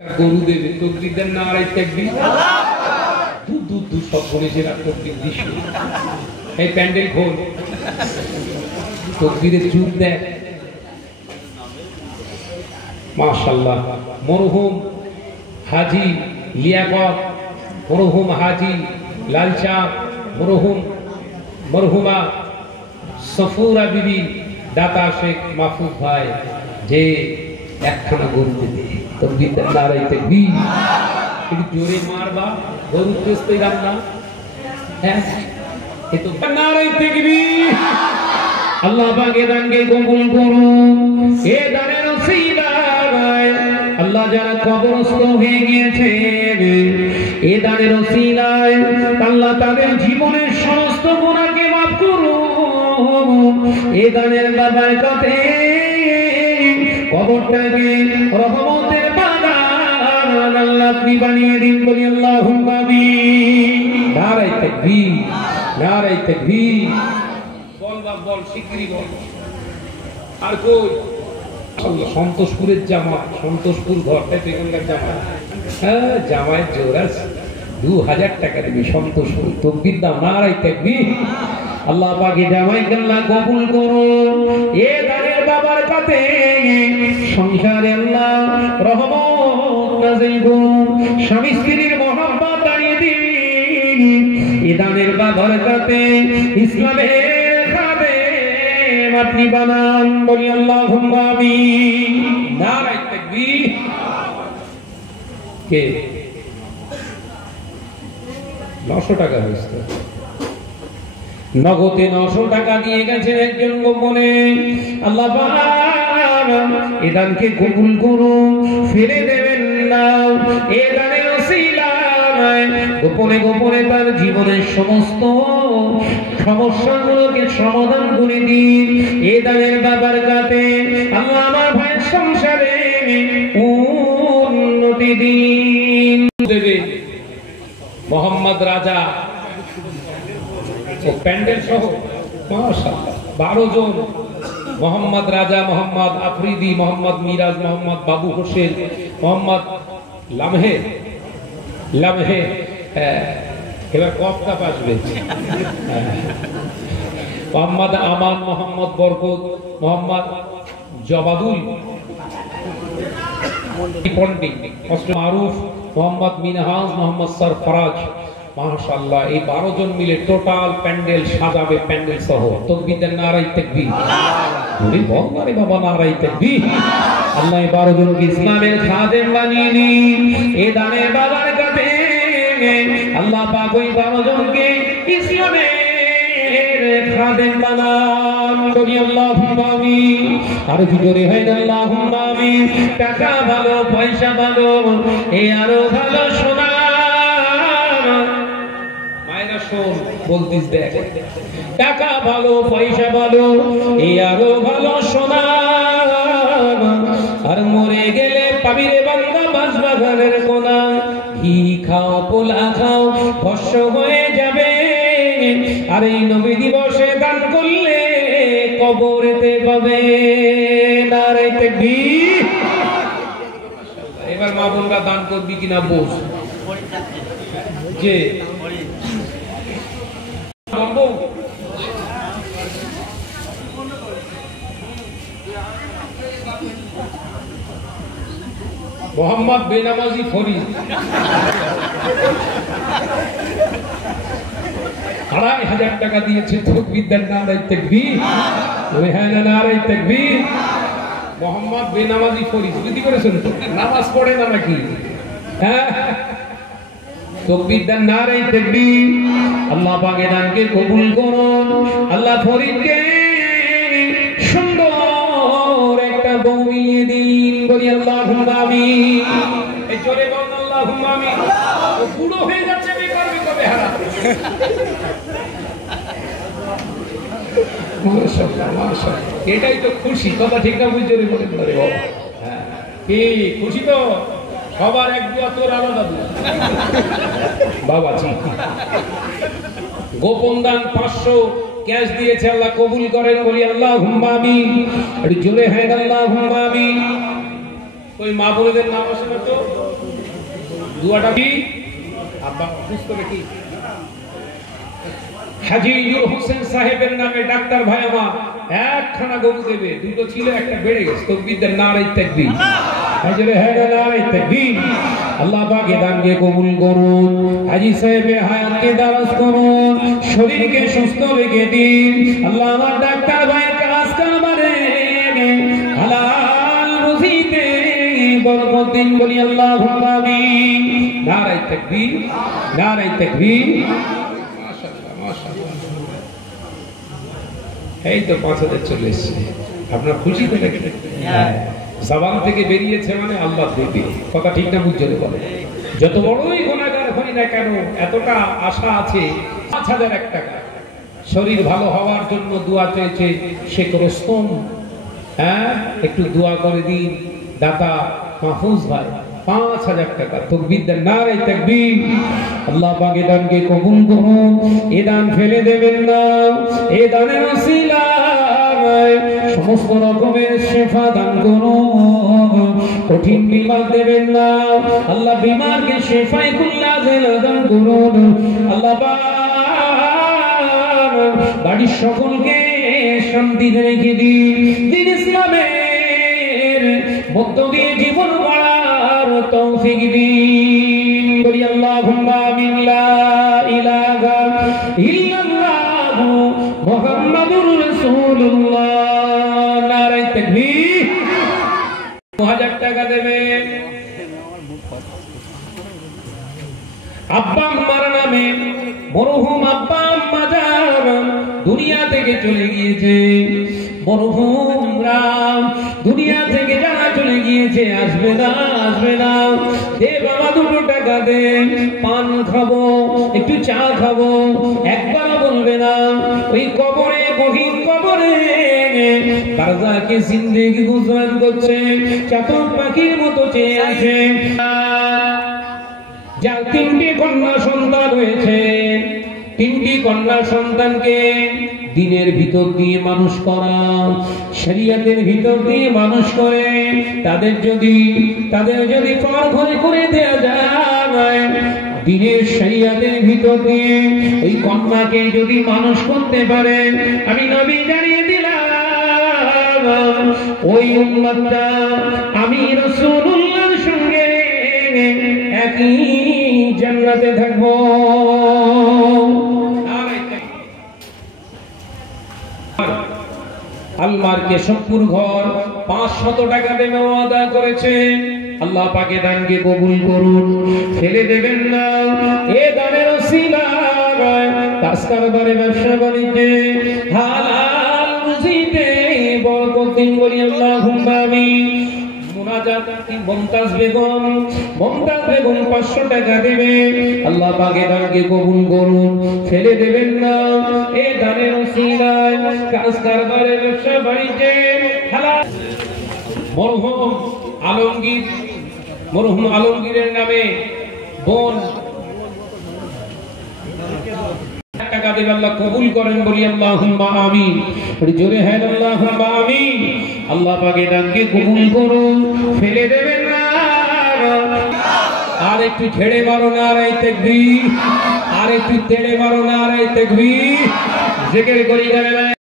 গরু দেবে তকবীর দেন না আড়াই তাকবীর দূর দূর দূর সব বলেছেন তকবীর দৃশ্য এই প্যান্ডেল খোল তকবীরের যুগ দেয় মাশাআল্লাহ মরহুম হাজী লিয়াকত মরহুম হাজী লালচাঁদ মরহুমা সফুরা বিবি দাতা শেখ মাহফুজ ভাই যে একখানা গরু দেবে তকবীর দেন না আড়াই তাকবীর একটু জোরে মারবা গরু তেস্তে রান্না হ্যাঁ এই তো নারায়ে তাকবীর আল্লাহ পাক এ দানকে কবুল করুন এ দানের ওসিলায় আল্লাহ যারা কবরস্থ হয়ে গিয়েছে এ দানের ওসিলায় আল্লাহ তাদের জীবনের সমস্ত গুনাহকে maaf করুন এ দানের বারাকাতে কবরটাকে রহমতের বাগান আল্লাহ আপনি বানিয়ে দিন বলি আল্লাহুম্মা আমিন নারায়ে তাকবীর নারায়ে তাকবীর বল বাপ বল শিগগিরই বল আর কই সন্তোষপুরের জামা সন্তোষপুর ঘরটাই তো এখানকার জামা হ্যাঁ জামায়ের জোর আছে 2000 টাকা দেবে সন্তোষপুর তকবীর দাও নারায়ে তাকবীর আল্লাহ পাক জামাইকে আল্লাহ কবুল করুন এ দানের বারাকাতে সংসারে আল্লাহ রহমত নাযিল করুন স্বামী স্ত্রীর মহব্বত বাড়িয়ে দিন এ দানের বারাকাতে ইসলামের খাদেম আপনি বানান বলি আল্লাহুম্মা আমিন নারায়ে তাকবীর কে 900 টাকা হয়েছে নগদে 900 টাকা দিয়ে গেছেন একজন গোপনে আল্লাহ পাক এই দানকে কবুল করুন ফিরে দেবেন না এই দানের ওসিলায় গোপনে গোপনে তার জীবনের সমস্ত সমস্যাগুলোকে সমাধান করে দিন এই দানের বারাকাতে আল্লাহ আমার ভাইয়ের সংসারে উন্নতি দিন দেবে মোহাম্মদ রাজা ও প্যান্ডেল সহ মাশাআল্লাহ 12 জন মোহাম্মদ রাজা মোহাম্মদ আফ্রিদি মোহাম্মদ মিরাজ মোহাম্মদ বাবু হোসেন মোহাম্মদ লামহে এবার কফটা আসবে মোহাম্মদ আমান মোহাম্মদ বরকত মোহাম্মদ জবাদুল পন্ডিত মারুফ মোহাম্মদ মিনহাজ মোহাম্মদ সরফরাজ মাশাআল্লাহ এই 12 জন মিলে টোটাল প্যান্ডেল সাজাবে প্যান্ডেল সহ তাকবীর দেন নারায়ে তাকবীর ওরে বলবারে বাবা নারায়ে তাকবীর আল্লাহ এই 12 জনকে ইসলামের খাদেম বানিয়ে নিন এই দানের বারাকাতে আল্লাহ পাক ওই 12 জনকে ইসলামের খাদেম বানান বলি আল্লাহুম্মা আমিন আর জোরে হয় আল্লাহুম্মা আমিন টাকা ভালো পয়সা ভালো এই আরো ভালো সোনা বলতিস দেখ টাকা ভালো পয়সা ভালো এই আরো ভালো সোনা আর মরে গেলে পাবি রে বান্দা বাঁশবাগানের কোনা ঘি খাও পোলা খাও ভস্য হয়ে যাবে আর এই নবী দিবসে দান করলে কবরেতে পাবে নারায়ে তাকবীর এবার মা বোনরা দান করবি কিনা বস যে মোহাম্মদ বেনামাজি ফরিদ 2500 টাকা দিয়েছে তাকবীর দেন নারায়ে তাকবীর হ্যাঁ নারায়ে তাকবীর মোহাম্মদ বেনামাজি ফরিদ কি করেছেন নামাজ পড়ে না নাকি হ্যাঁ তাকবীর দেন নারায়ে তাকবীর আল্লাহ পাক দানকে কবুল করুন আল্লাহ ফরিদকে সুন্দর একটা বউ মিলিয়ে দিন বলি আল্লাহুম্মা আমিন এই জোরে বল আল্লাহুম্মা আমিন ও বুড়ো হয়ে যাচ্ছে বেকার কবে হারা মাশাআল্লাহ মাশাআল্লাহ এটাই তো খুশি কথা ঠিক না বুঝ জোরে বলেন রে বাবা হ্যাঁ কি খুশি তো সবার এক দোয়া তোর আলাদা দোয়া বাবা জি গোপন দান 500 ক্যাশ দিয়েছে আল্লাহ কবুল করেন বলি আল্লাহুম্মা আমিন একটু জোরে হ্যাঁ আল্লাহুম্মা আমিন ওই মা বোনদের নাম আসে না তো দুয়াটা কি আব্বা বুঝতে কি হাজী নূর হোসেন সাহেবের নামে ডাক্তার ভাই আমার একখানা গরু দেবে, দুটো ছিল একটা বেড়ে গেছে। তাকবীর নারে তাকবীর, হাজরে হায়দা নারে তাকবীর। আল্লাহ পাক দানকে কবুল করুন, হাজী সাহেবের হায়াতকে দারাজ করুন, শরীরকে সুস্থ রেখে দিন। আল্লাহ আমার ডাক্তার ভাই কাজ কারবারে হালাল রুজিতে বরকত দিন, বলি আল্লাহুম্মা আমিন। নারে তাকবীর, নারে তাকবীর। এই তো 5000 চলে এসছে, আপনার খুশি তো নাকি? জবান থেকে বেরিয়েছে মানে আল্লাহ দেবে, কথা ঠিক না? বুঝতে বলে যত বড়ই গুনাহগার হই না কেন, এতটা আশা আছে 5001 টাকা শরীর ভালো হওয়ার জন্য দোয়া চেয়েছে শেখ রোস্তম। হ্যাঁ, একটু দোয়া করে দিন দাতা মাহফুজ ভাই, 5000 টাকা। তাকবীর দেন, নারে তাকবীর। আল্লাহ পাক এ দানকে কবুল করুন, এ দান ফেলে দেবেন না। এ দানের ওসিলায় সমস্ত রকমের শিফা দান করুন, কঠিন বিমার দেবেন না। আল্লাহ বিমারকে শিফায়ে কুল্লা দান করুন। আল্লাহ পাক বাড়ির সকলকে শান্তিতে রেখে দিন, দিন ইসলামের মধ্য দিয়ে জীবন গড়ার তৌফিক দিন, বলি আল্লাহুম্মা আমিন। লা ইলাহা ইল্লাল্লাহু মুহাম্মাদুর রাসূলুল্লাহ। নারে তাকবীর। 2000 টাকা দেবেন আব্বা আম্মার নামে। মরহুম আব্বা আম্মা যান দুনিয়া থেকে চলে গিয়েছে, মরহুমরা দুনিয়া থেকে যারা চলে গিয়েছে আসবে না, আসবে না। দে বাবা, 2 টাকা দে, পান খাবো, একটু চা খাবো, একবার বলবে না। ওই কবরে, গহীন কবরে বারজাকে জিন্দেগি গুজরান করছে, চাতক পাখির মতো চেয়ে আছে। যার 3টি কন্যা সন্তান হয়েছে, 3টি কন্যা সন্তানকে দিনের ভিতর দিয়ে মানুষ করা, শরীয়তের ভিতর দিয়ে মানুষ করে তাদের যদি পর ঘরে করে দেয়া যায়, দিনের শরীয়তের ভিতর দিয়ে ওই কন্যাকে যদি মানুষ করতে পারে, আমি নবী জানিয়ে দিলাম ওই উম্মতটা আমি রাসূলুল্লাহর সঙ্গে একই জান্নাতে থাকবো। আলমার কেশবপুর ঘর 500 টাকা দেবে ওয়াদা করেছে। আল্লাহ পাক এ দানকে কবুল করুন, ফেলে দেবেন না। এ দানের ওসিলায় কাজ কারবারে, ব্যবসা বাণিজ্যে হালাল রুজিতে বরকত দিন, বলি আল্লাহুম্মা আমিন। মুমতাজ বেগম 500 টাকা দেবে। আল্লাহ পাক এ দানকে কবুল করুন, ফেলে দেবেন না। এ দানের ওসিলায় কাজ কারবারে, ব্যবসা বাণিজ্যে হালাল। মরহুম আলমগীরের নামে বোন টাকা দেবে, আল্লাহ কবুল করেন, বলি আল্লাহুম্মা আমিন। জোরে হ্যাঁ আল্লাহুম্মা আমিন। আল্লাহ পাক এ দানকে কবুল করুন, ফেলে দেবেন না। আর একটু ছেড়ে মারো, নারে তাকবীর। আর একটু তেড়ে মারো, নারে তাকবীর। জিকির করি।